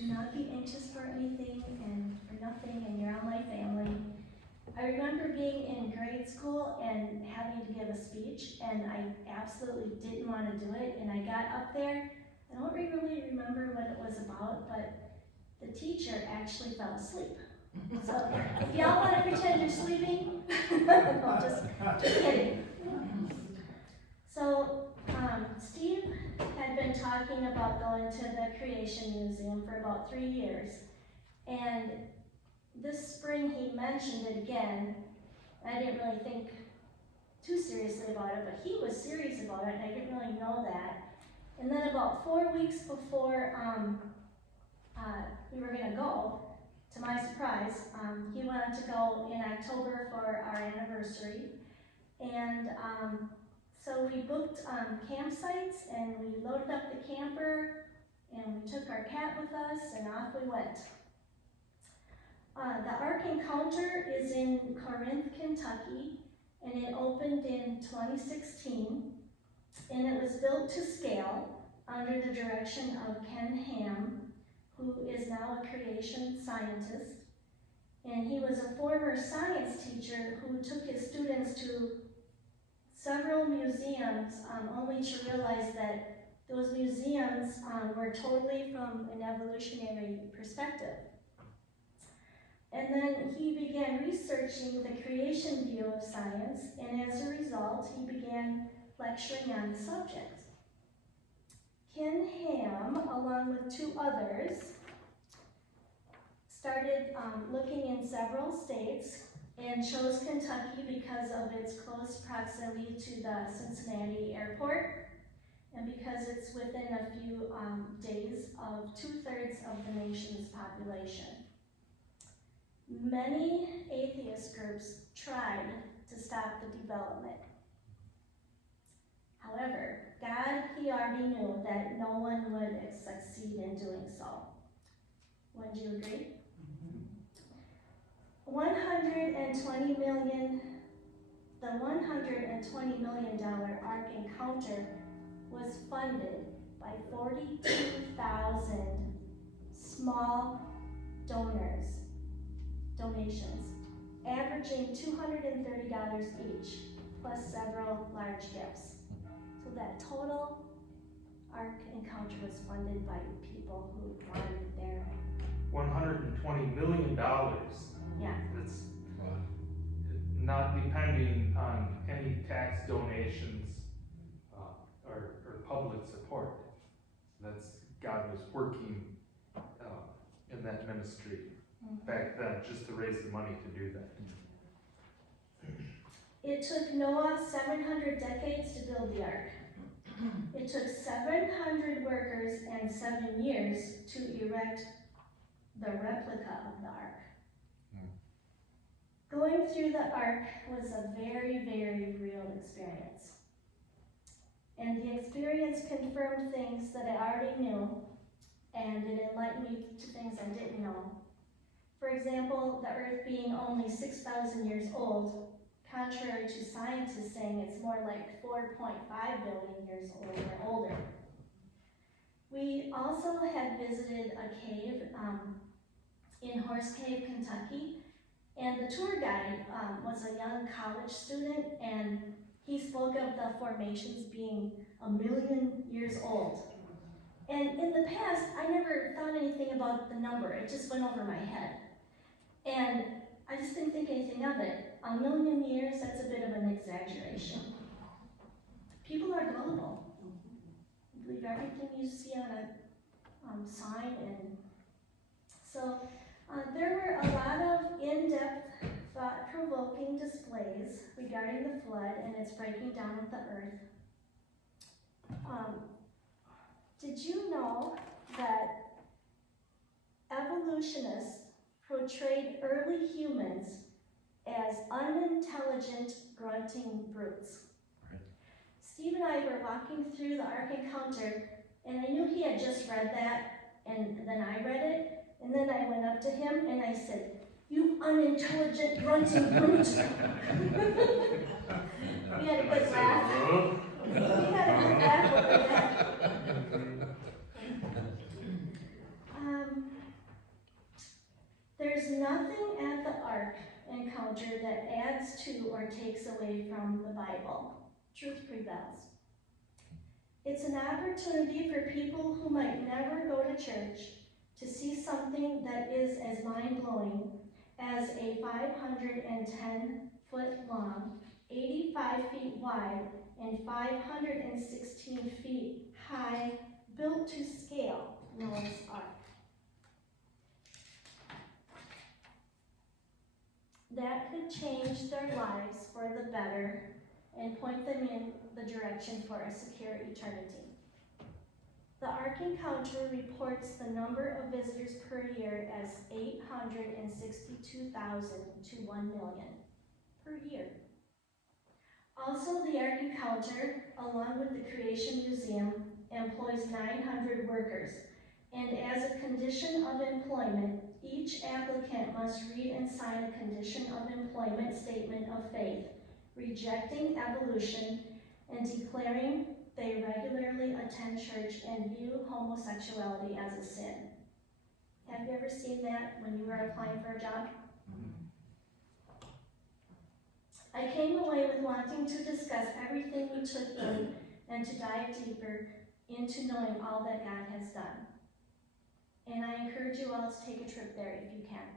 do not be anxious for anything and for nothing, and you're on my family. I remember being in grade school and having to give a speech, and I absolutely didn't want to do it, and I got up there. I don't really remember what it was about, but the teacher actually fell asleep. So if y'all want to pretend you're sleeping, no, just kidding. So Steve had been talking about going to the Creation Museum for about 3 years, and this spring he mentioned it again. I didn't really think too seriously about it, but he was serious about it, and I didn't really know that. And then about 4 weeks before we were gonna go, to my surprise, he wanted to go in October for our anniversary. And so we booked campsites, and we loaded up the camper, and we took our cat with us, and off we went. The Ark Encounter is in Corinth, Kentucky, and it opened in 2016, and it was built to scale under the direction of Ken Ham, who is now a creation scientist. And he was a former science teacher who took his students to several museums, only to realize that those museums were totally from an evolutionary perspective. And then he began researching the creation view of science, and as a result, he began lecturing on the subject. Ken Ham, along with 2 others, started looking in several states and chose Kentucky because of its close proximity to the Cincinnati airport, and because it's within a few days of 2/3 of the nation's population. Many atheist groups tried to stop the development. However, God, he already knew that no one would succeed in doing so. Wouldn't you agree? The $120 million Ark Encounter was funded by 42,000 small donations, averaging $230 each, plus several large gifts. So that total Ark Encounter was funded by people who wanted their $120 million. Yeah. That's not depending on any tax donations or public support. That's God was working in that ministry back then just to raise the money to do that. It took Noah 700 decades to build the ark. It took 700 workers and 7 years to erect the replica of the ark. Going through the ark was a very, very real experience. And the experience confirmed things that I already knew, and it enlightened me to things I didn't know. For example, the earth being only 6,000 years old, contrary to scientists saying it's more like 4.5 billion years old or older. We also had visited a cave in Horse Cave, Kentucky, and the tour guide was a young college student, and he spoke of the formations being 1 million years old. And in the past, I never thought anything about the number. It just went over my head. And I just didn't think anything of it. 1 million years, that's a bit of an exaggeration. People are gullible. You believe everything you see on a sign. And so there were a lot of in-depth, thought-provoking displays regarding the flood and its breaking down of the earth. Did you know that evolutionists portrayed early humans as unintelligent, grunting brutes? Right. Steve and I were walking through the Ark Encounter, and I knew he had just read that, and then I read it, and then I went up to him and I said, "You unintelligent, grunting brute." We had a good laugh. We had a good laugh over that. There's nothing at the Ark encounter that adds to or takes away from the Bible. Truth prevails. It's an opportunity for people who might never go to church to see something that is as mind-blowing as a 510-foot long, 85 feet wide, and 516 feet high, built to scale Noah's Ark. That could change their lives for the better and point them in the direction for a secure eternity. The Ark Encounter reports the number of visitors per year as 862,000 to 1 million per year. Also, the Ark Encounter, along with the Creation Museum, employs 900 workers, and as a condition of employment, each applicant must read and sign a condition of employment statement of faith, rejecting evolution and declaring they regularly attend church and view homosexuality as a sin. Have you ever seen that when you were applying for a job? I came away with wanting to discuss everything we took in and to dive deeper into knowing all that God has done. And I encourage you all to take a trip there if you can.